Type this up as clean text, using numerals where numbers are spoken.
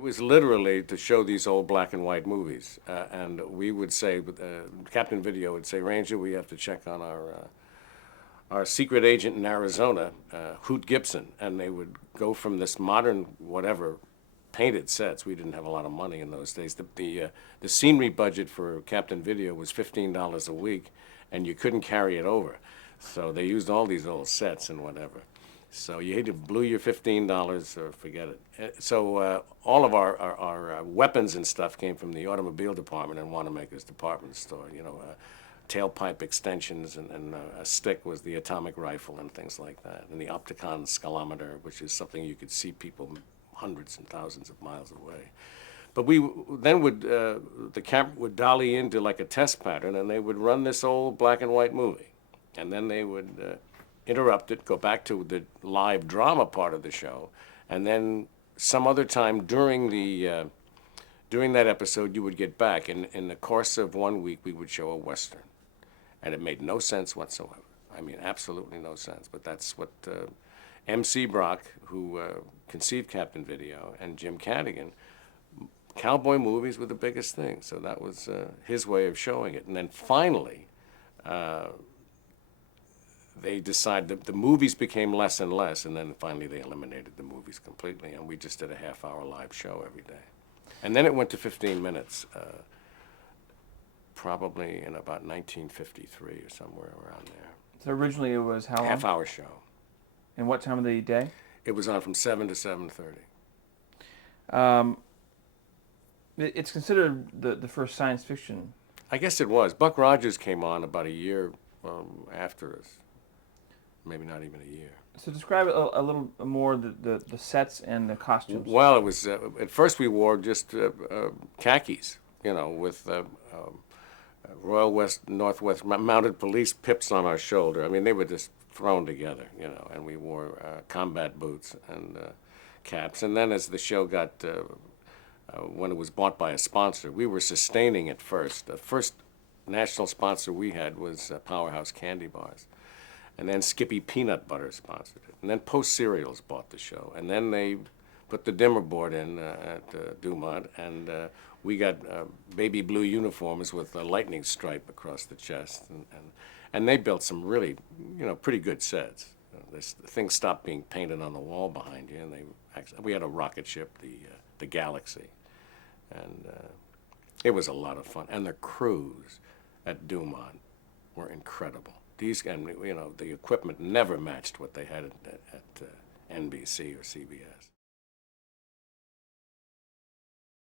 It was literally to show these old black and white movies, and we would say, Captain Video would say, Ranger, we have to check on our secret agent in Arizona, Hoot Gibson, and they would go from this modern whatever painted sets. We didn't have a lot of money in those days. The scenery budget for Captain Video was $15 a week, and you couldn't carry it over, so they used all these old sets and whatever. So you either blew your $15 or forget it. So all of our weapons and stuff came from the automobile department and Wanamaker's department store. You know, tailpipe extensions and a stick was the atomic rifle and things like that. And the Opticon scalometer, which is something you could see people hundreds and thousands of miles away. But we then would, the camera would dolly into like a test pattern and they would run this old black and white movie. And then they would interrupt it, go back to the live drama part of the show, and then some other time during that episode, you would get back. In the course of 1 week, we would show a Western, and it made no sense whatsoever. I mean, absolutely no sense. But that's what M.C. Brock, who conceived Captain Video, and Jim Cadigan, cowboy movies were the biggest thing. So that was his way of showing it. And then finally, they decided that the movies became less and less, and then finally they eliminated the movies completely, and we just did a half-hour live show every day. And then it went to 15 minutes, probably in about 1953 or somewhere around there. So originally it was how long? Half-hour show. And what time of the day? It was on from 7 to 7:30. It's considered the first science fiction. I guess it was. Buck Rogers came on about a year after us. Maybe not even a year. So describe a little more the sets and the costumes. Well, it was at first we wore just khakis, you know, with Royal Northwest Mounted Police pips on our shoulder. I mean, they were just thrown together, you know, and we wore combat boots and caps. And then as the show got, when it was bought by a sponsor, we were sustaining it first. The first national sponsor we had was Powerhouse Candy Bars. And then Skippy Peanut Butter sponsored it. And then Post Cereals bought the show. And then they put the dimmer board in at Dumont, and we got baby blue uniforms with a lightning stripe across the chest. And they built some really, you know, pretty good sets. This thing stopped being painted on the wall behind you, and we had a rocket ship, the Galaxy. And it was a lot of fun. And the crews at Dumont were incredible. And you know, the equipment never matched what they had at NBC or CBS.